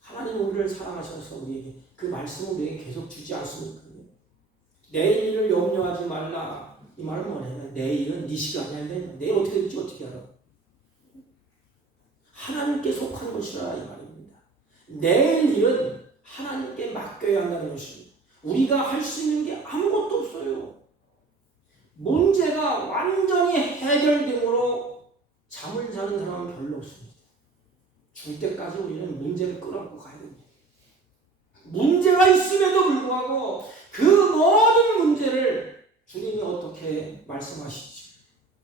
하나님 우리를 사랑하셔서 우리에게 그 말씀을 우리에게 계속 주지 않습니까? 내일 일을 염려하지 말라. 이 말은 뭐냐면 내일은 네 시간이 아니라 내일 어떻게 될지 어떻게 알아? 하나님께 속한 것이라 이 말입니다. 내일 일은 하나님께 맡겨야 한다는 것입니다. 우리가 할 수 있는 게 아무것도 없어요. 문제가 완전히 해결됨으로 잠을 자는 사람은 별로 없습니다. 줄 때까지 우리는 문제를 끌어안고 가야 됩니다. 문제가 있음에도 불구하고 그 모든 문제를 주님이 어떻게 말씀하시지?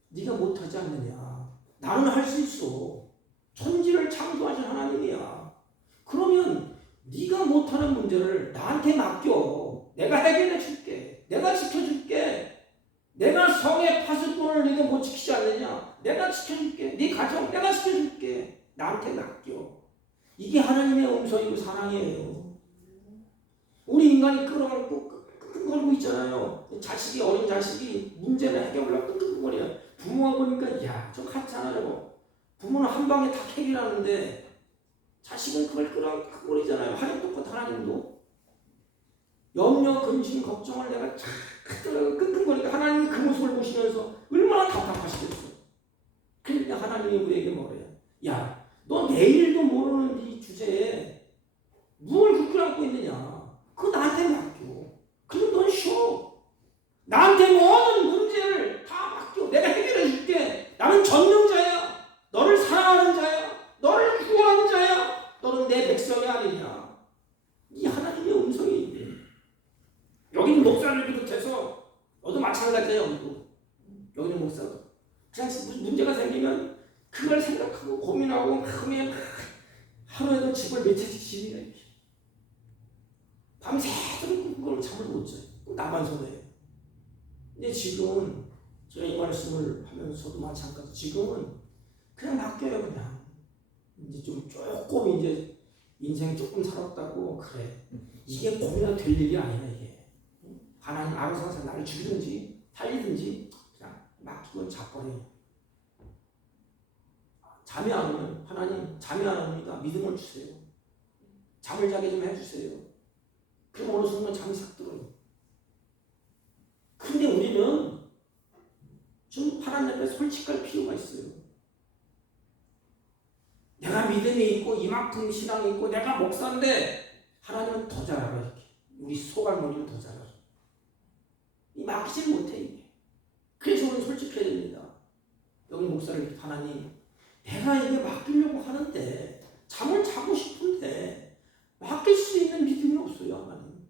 네가 못하지 않느냐? 나는 할 수 있어. 천지를 창조하신 하나님이야. 그러면 네가 못하는 문제를 나한테 맡겨. 내가 해결해 줄게. 내가 지켜줄게. 내가 성의 파수꾼을 네가 못 지키지 않느냐? 내가 지켜줄게. 네 가정 내가 지켜줄게. 나한테 맡겨. 이게 하나님의 음성이고 사랑이에요. 우리 인간이 끌어안고 끙끙거리고 있잖아요. 자식이 어린 자식이 문제를 해결하려고 끙끙거려요. 부모가 보니까 야, 좀 같잖아요. 부모는 한 방에 다 해결하는데 자식은 그걸 끌어안고리잖아요. 하나님도 하나님도 염려, 근심, 걱정을 내가 끙끙거리니까 하나님이 그 모습을 보시면서 얼마나 답답하시겠어요. 그러니까 하나님이 우리에게 뭐래요? 야, 너 내일도 모르는 이 주제에 뭘 끌어안고 있느냐? 그거 나한테 맡겨. 그럼 넌 쉬어. 나한테 모든 문제를 다 맡겨. 내가 해결해 줄게. 나는 전능자야. 너를 사랑하는 자야. 너를 구원하는 자야. 너는 내 백성이 아니냐. 이 하나님의 음성이 여기는 목사를 비롯해서 너도 마찬가지야. 여기는 목사도 그냥 무슨 문제가 생기면 그걸 생각하고 고민하고 마음에 하루에도 집을 몇 채씩 지내요. 밤새도록 그걸 잠을 못 자요. 나만 손해요. 근데 지금은 제가 이 말씀을 하면서도 마찬가지. 지금은 그냥 맡겨요. 그냥 이제 좀 조금 이제 인생 조금 살았다고 그래. 이게 고민이 될 일이 아니야 이게. 하나님 알아서 나를 죽이든지 살리든지 그냥 맡기고 자버려요. 잠이 안 오면 하나님 잠이 안 옵니다. 믿음을 주세요. 잠을 자게 좀 해주세요. 그럼 어느 순간 잠이 싹 들어요. 근데 우리는 좀 하나님 앞에 솔직할 필요가 있어요. 내가 믿음이 있고 이만큼 신앙이 있고 내가 목사인데 하나님은 더 잘 알아. 이렇게 우리 소갈머리는 더 잘 알아. 이 맡기지 못해 이게. 그래서 우리는 솔직해야 됩니다. 여기 목사를 하나님 내가 이게 맡기려고 하는데 잠을 자고 싶은데 맡길 수 있는 믿음이 없어요. 하나님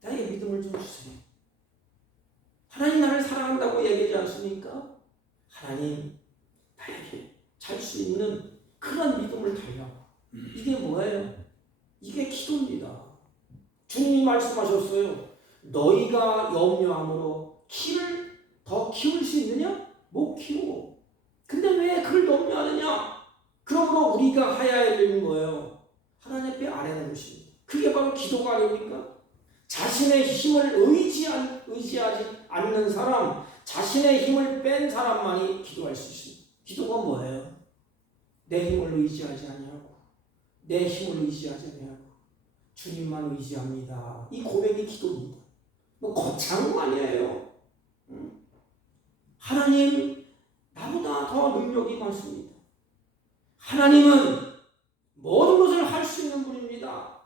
나에게 믿음을 좀 주세요. 하나님 나를 사랑한다고 얘기하지 않습니까? 하나님 나에게 잘 수 있는 그런 믿음을 달라고. 이게 뭐예요? 이게 기도입니다. 주님이 말씀하셨어요. 너희가 염려함으로 키를 더 키울 수 있느냐? 못 키워. 근데 왜 그걸 염려하느냐? 그러므로 우리가 해야 되는 거예요. 하나님 앞에 아뢰는 것입니다. 그게 바로 기도가 아닙니까? 자신의 힘을 의지하지 않는 사람, 자신의 힘을 뺀 사람만이 기도할 수 있습니다. 기도가 뭐예요? 내 힘을 의지하지 아니하고 내 힘을 의지하지 아니하고 주님만 의지합니다. 이 고백이 기도입니다. 뭐 거창한 거 아니에요. 하나님 나보다 더 능력이 많습니다. 하나님은 모든 것을 할 수 있는 분입니다.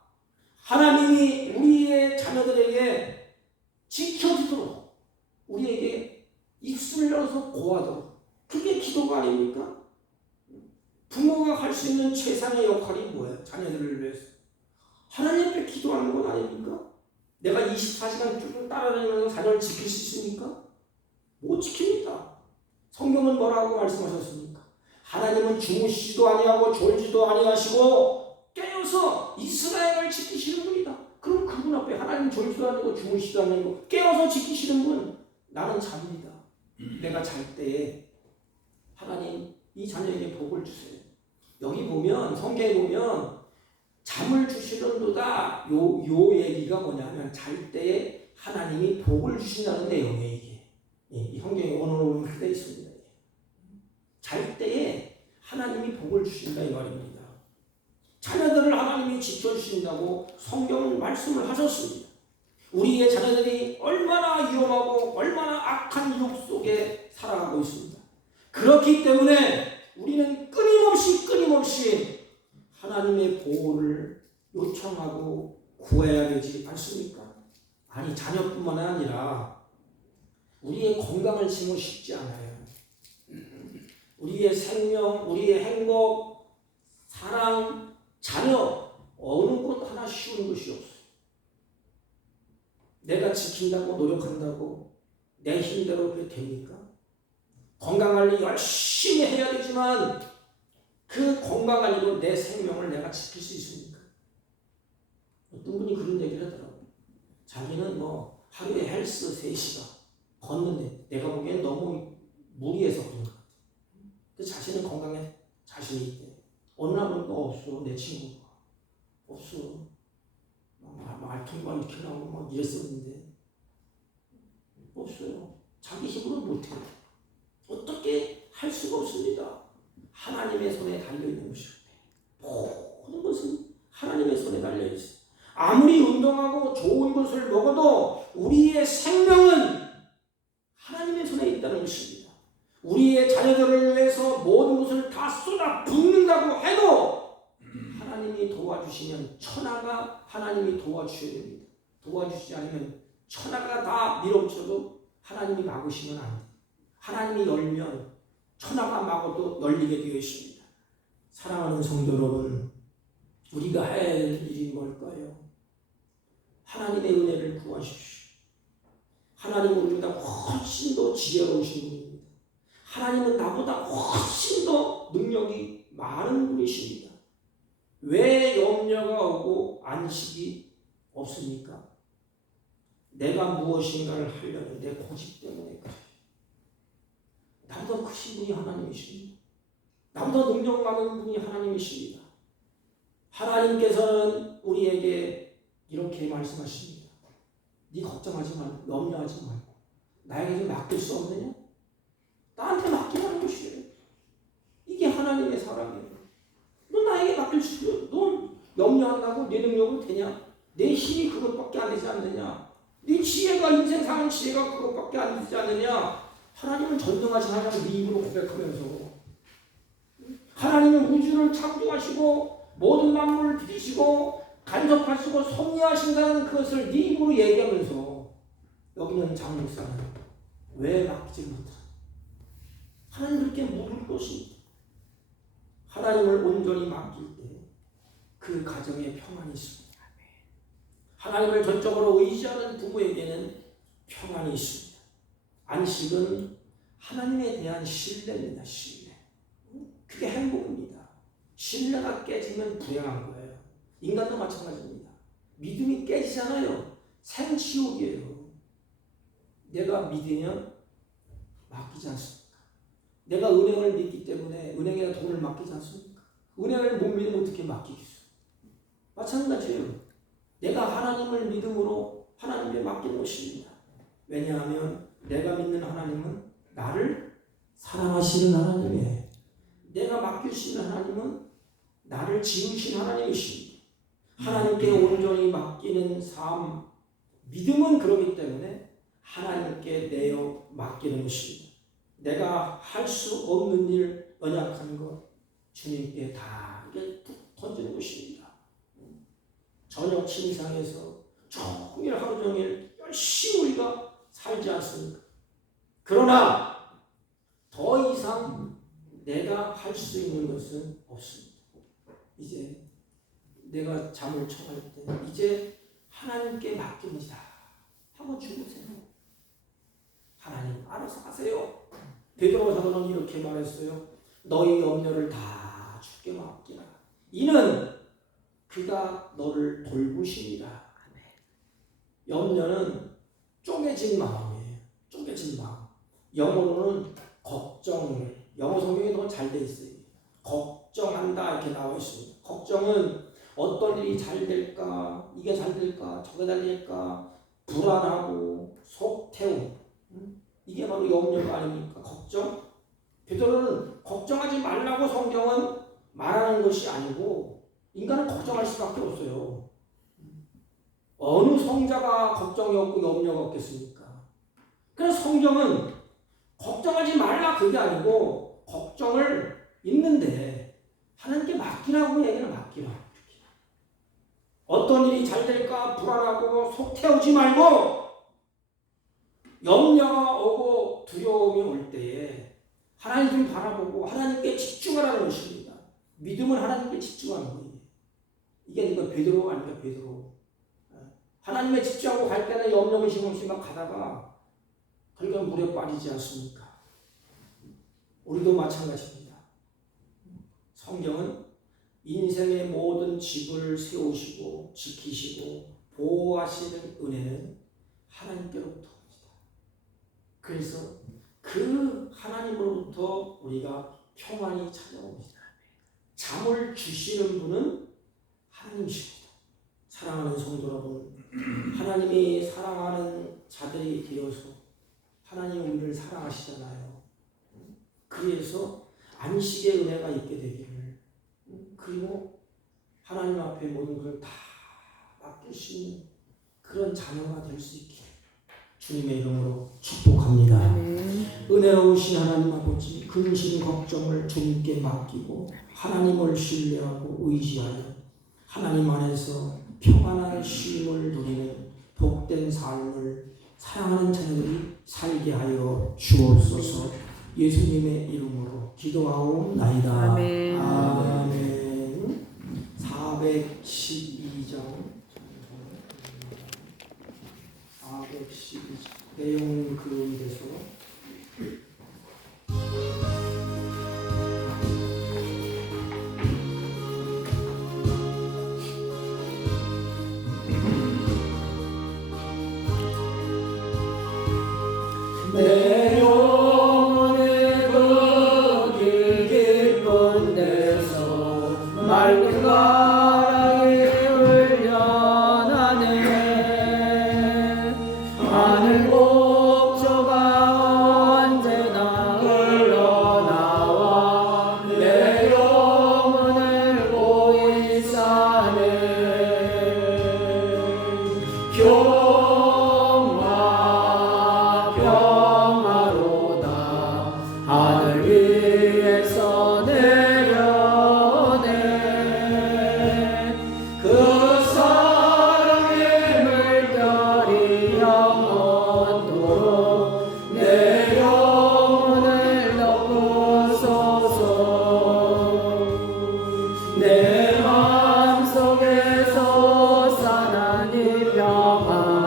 하나님이 우리의 자녀들에게 지켜지도록 우리에게 입술을 열어서 고하도록 그게 기도가 아닙니까? 부모가 할 수 있는 최상의 역할이 뭐예요? 자녀들을 위해서 하나님 앞에 기도하는 건 아닙니까? 내가 24시간 쭉 따라다니면서 자녀를 지킬 수 있습니까? 못 지킵니다. 성경은 뭐라고 말씀하셨습니까? 하나님은 주무시지도 아니하고 졸지도 아니하시고 깨어서 이스라엘을 지키시는 분이다. 그럼 그분 앞에 하나님 졸지도 아니고 주무시지도 아니고 깨어서 지키시는 분, 나는 잡니다. 내가 잘 때에 하나님 이 자녀에게 복을 주세요. 여기 보면 성경에 보면 잠을 주시는도다 요 얘기가 뭐냐면 잘 때에 하나님이 복을 주신다는 내용이에요. 이게 이 성경의 원어로 보면 그렇게 되어 있습니다. 잘 때에 하나님이 복을 주신다 이 말입니다. 자녀들을 하나님이 지켜주신다고 성경은 말씀을 하셨습니다. 우리의 자녀들이 얼마나 위험하고 얼마나 악한 유혹 속에 살아가고 있습니다. 그렇기 때문에 우리는 끊임없이 하나님의 보호를 요청하고 구해야 되지 않습니까? 아니 자녀뿐만 아니라 우리의 건강을 지키기 쉽지 않아요. 우리의 생명, 우리의 행복, 사랑, 자녀 어느 것 하나 쉬운 것이 없어요. 내가 지킨다고 노력한다고 내 힘대로 그게 됩니까? 건강관리 열심히 해야 되지만 그 건강관리로 내 생명을 내가 지킬 수 있습니까? 어떤 분이 그런 얘기를 하더라고요. 자기는 뭐 하루에 헬스 3시간 걷는데 내가 보기엔 너무 무리해서 그런 것 같아요. 그 자신은 건강에 자신이 있대. 어느 날 보니까 없어. 내 친구가 없어. 말통만 이렇게 나오고 막 이랬었는데 없어요. 자기 힘으로 못해요. 어떻게 할 수가 없습니다. 하나님의 손에 달려있는 것이기 때문에 모든 것은 하나님의 손에 달려있어요. 아무리 운동하고 좋은 것을 먹어도 우리의 생명은 하나님의 손에 있다는 것입니다. 우리의 자녀들을 위해서 모든 것을 다 쏟아 붓는다고 해도 하나님이 도와주시면 천하가 하나님이 도와주셔야 됩니다. 도와주시지 않으면 천하가 다 밀어붙여도 하나님이 막으시면 안 돼요. 하나님이 열면 천하가 막아도 열리게 되어 있습니다. 사랑하는 성도 여러분, 우리가 해야 할 일이 뭘까요? 하나님의 은혜를 구하십시오. 하나님은 우리보다 훨씬 더 지혜로우신 분입니다. 하나님은 나보다 훨씬 더 능력이 많은 분이십니다. 왜 염려가 오고 안식이 없습니까? 내가 무엇인가를 하려는 내 고집 때문에 그래요. 나보다 크신 분이 하나님이십니다. 나보다 능력 많은 분이 하나님이십니다. 하나님께서는 우리에게 이렇게 말씀하십니다. 네 걱정하지 말고 염려하지 말고 나에게 좀 맡길 수 없느냐? 나한테 맡기라는 것이에요. 이게 하나님의 사랑이에요. 너 나에게 맡길 수 없어. 너 염려한다고 내 능력은 되냐? 내 힘이 그것밖에 안 되지 않느냐? 네 지혜가 인생 사는 지혜가 그것밖에 안 되지 않느냐? 하나님은 전능하신 하나님을 네 입으로 고백하면서 하나님은 우주를 창조하시고 모든 만물을 빚으시고 간섭하시고 섭리하신다는 그것을 네 입으로 얘기하면서 여기는 장 목사는 왜 맡기지 못하냐? 하나님 그렇게 물을 것입니다. 하나님을 온전히 맡길 때 그 가정에 평안이 있습니다. 하나님을 전적으로 의지하는 부모에게는 평안이 있습니다. 안식은 하나님에 대한 신뢰입니다. 신뢰. 그게 행복입니다. 신뢰가 깨지면 불행한 거예요. 인간도 마찬가지입니다. 믿음이 깨지잖아요. 생지옥이에요. 내가 믿으면 맡기지 않습니까? 내가 은행을 믿기 때문에 은행에다 돈을 맡기지 않습니까? 은행을 못 믿으면 어떻게 맡기겠어요? 마찬가지예요. 내가 하나님을 믿음으로 하나님께 맡기는 것입니다. 왜냐하면 내가 믿는 하나님은 나를 사랑하시는 하나님이에요. 내가 맡길 수 있는 하나님은 나를 지으신 하나님이십니다. 하나님께 온전히 맡기는 삶, 믿음은 그러기 때문에 하나님께 내어 맡기는 것입니다. 내가 할 수 없는 일, 연약한 것 주님께 다 툭 던지는 것입니다. 저녁 침상에서 조금 종일 하루 종일 열심히 우리가 살지 않습니까? 그러나 더 이상 내가 할 수 있는 것은 없습니다. 이제 내가 잠을 청할 때 이제 하나님께 맡깁니다 하고 주무세요. 하나님 알아서 하세요. 베드로 사도는 이렇게 말했어요. 너희 염려를 다 주께 맡기라. 이는 그가 너를 돌보십니다. 염려는 쪼개진 마음이에요. 쪼개진 마음. 영어로는 걱정. 영어 성경에 더 잘 돼 있어요. 걱정한다 이렇게 나와 있습니다. 걱정은 어떤 일이 잘 될까, 이게 잘 될까, 저게 잘 될까, 불안하고 속 태움. 이게 바로 염려가 아닙니까? 걱정. 베드로는 걱정하지 말라고 성경은 말하는 것이 아니고 인간은 걱정할 수밖에 없어요. 어느 성자가 걱정이 없고 염려가 없겠습니까? 그래서 성경은 걱정하지 말라 그게 아니고 걱정을 있는데 하나님께 맡기라고 얘기를 맡기라. 어떤 일이 잘 될까 불안하고 속 태우지 말고 염려가 오고 두려움이 올 때에 하나님을 바라보고 하나님께 집중하라는 것입니다. 믿음은 하나님께 집중하는 거예요. 이게 이거 베드로 아닙니까? 베드로. 하나님에 집중하고 갈 때는 염려를 심없이 막 가다가 결국은 물에 빠지지 않습니까? 우리도 마찬가지입니다. 성경은 인생의 모든 집을 세우시고 지키시고 보호하시는 은혜는 하나님께로부터 옵니다. 그래서 그 하나님으로부터 우리가 평안이 찾아옵니다. 잠을 주시는 분은 하나님이십니다. 사랑하는 성도 여러분, 하나님이 사랑하는 자들이 되어서 하나님 우리를 사랑하시잖아요. 그래서 안식의 은혜가 있게 되기를, 그리고 하나님 앞에 모든 걸 다 맡길 수 있는 그런 자녀가 될 수 있기를 주님의 이름으로 축복합니다. 아멘. 은혜로우신 하나님 아버지, 근심 걱정을 주님께 맡기고 하나님을 신뢰하고 의지하여 하나님 안에서 평안한 쉼을 누리는 복된 삶을 사랑하는 자녀들이 살게 하여 주옵소서. 예수님의 이름으로 기도하옵나이다. 아멘. 아멘. 412장 412장 내용 그런데서 내 영혼의 그 깊은 데서 맑은 가랑이 흘려나네. 하늘 옥조가 언제나 흘러나와 내 영혼을 보이 사네. 하늘 위에서 내려오네. 그 사랑의 물결이 영원토록 내 영혼을 덮으소서. 내 마음속에서 솟아난 이 평안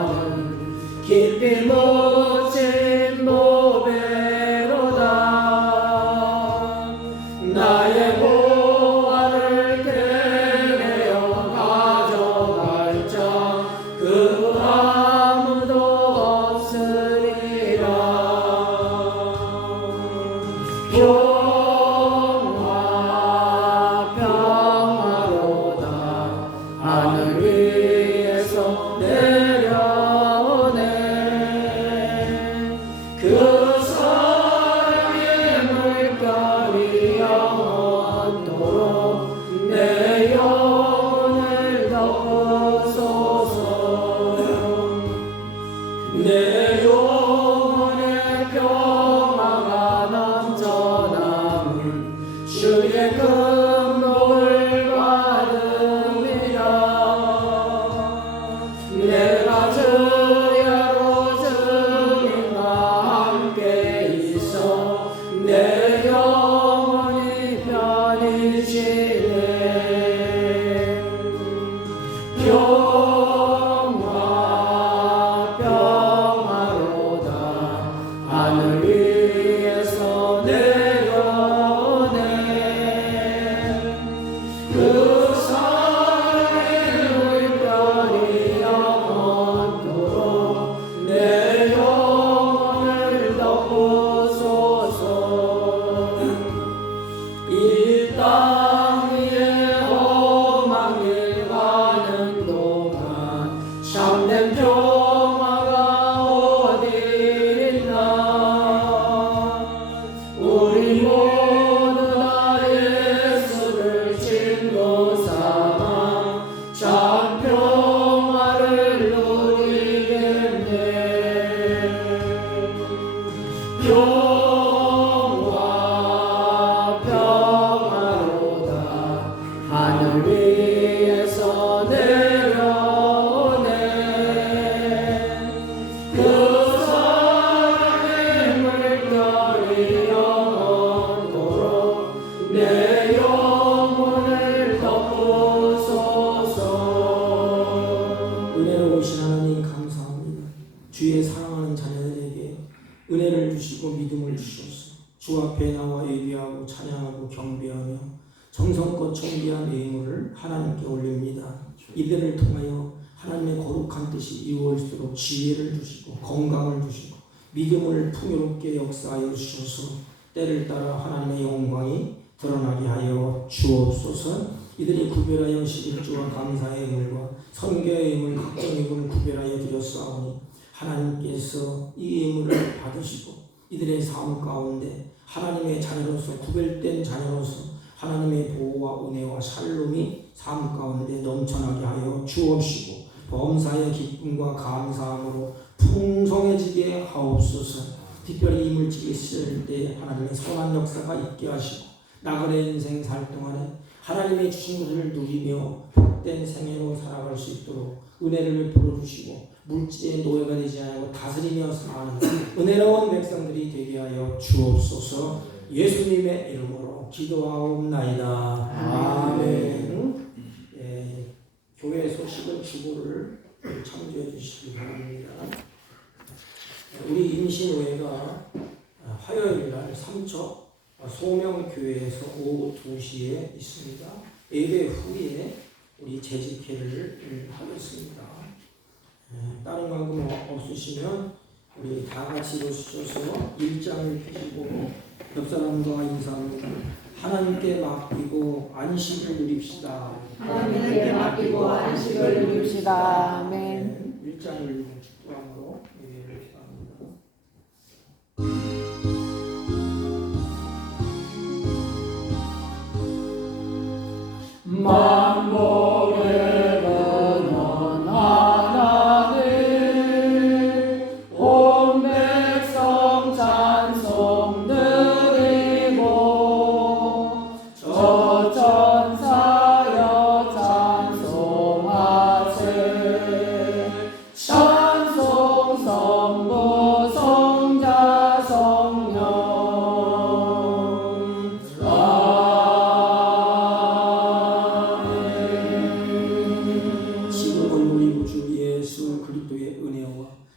주의 사랑하는 자녀들에게 은혜를 주시고 믿음을 주셔서 주 앞에 나와 예비하고 찬양하고 경배하며 정성껏 정비한 예물을 하나님께 올립니다. 이들을 통하여 하나님의 거룩한 뜻이 이루어질수록 지혜를 주시고 건강을 주시고 믿음을 풍요롭게 역사하여 주셔서 때를 따라 하나님의 영광이 드러나게 하여 주옵소서. 이들이 구별하여 11조와 감사의 예물과 선교의 예물 각종 예물을 구별하여 드렸사오니 하나님께서 이 예물을 받으시고 이들의 삶 가운데 하나님의 자녀로서 구별된 자녀로서 하나님의 보호와 은혜와 샬롬이 삶 가운데 넘쳐나게 하여 주옵시고 범사의 기쁨과 감사함으로 풍성해지게 하옵소서. 특별히 이 물질이 있을 때 하나님의 선한 역사가 있게 하시고 나그네 인생 살 동안에 하나님의 주신 것을 누리며 복된 생애로 살아갈 수 있도록 은혜를 베풀어주시고 물질의 노예가 되지 않고 다스리며 사는 은혜로운 백성들이 되게 하여 주옵소서. 예수님의 이름으로 기도하옵나이다. 아멘. 예, 교회 소식은 주보를 참조해 주시기 바랍니다. 우리 임신회가 화요일날 삼척 소명교회에서 오후 2시에 있습니다. 예배 후에 우리 재직회를 하겠습니다. 다른 관금 없으시면 우리 다 같이 일어서셔서 일장을 펴시고 옆 사람과 인사합니다. 하나님께 맡기고 안식을 누립시다. 하나님께 맡기고 안식을 누립시다. 아멘. 일장을 축도함으로 예배를 합니다. 만복의 근원 하나님 온 백성 찬송 드리고 저 천사여 찬송하세 찬송 성부 성자 성령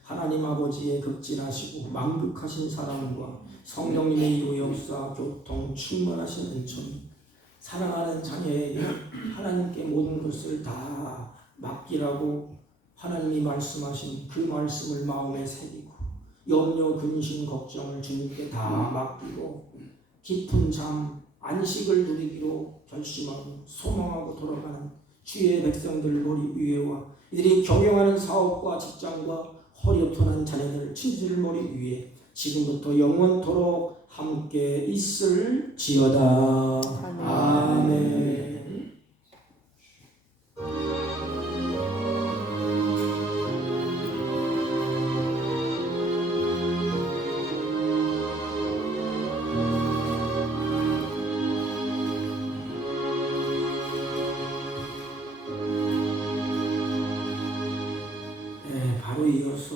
하나님 아버지의 극진하시고 만극하신 사랑과 성령님의 이루의 역사 교통 충만하신 은총이 사랑하는 자녀에게 하나님께 모든 것을 다 맡기라고 하나님이 말씀하신 그 말씀을 마음에 새기고 염려 근심 걱정을 주님께 다 맡기고 깊은 잠 안식을 누리기로 결심하고 소망하고 돌아가는 주의 백성들 머리 위에와 이들이 경영하는 사업과 직장과 허리없는 자녀들 친지를 머리 위에 지금부터 영원토록 함께 있을지어다. 아멘.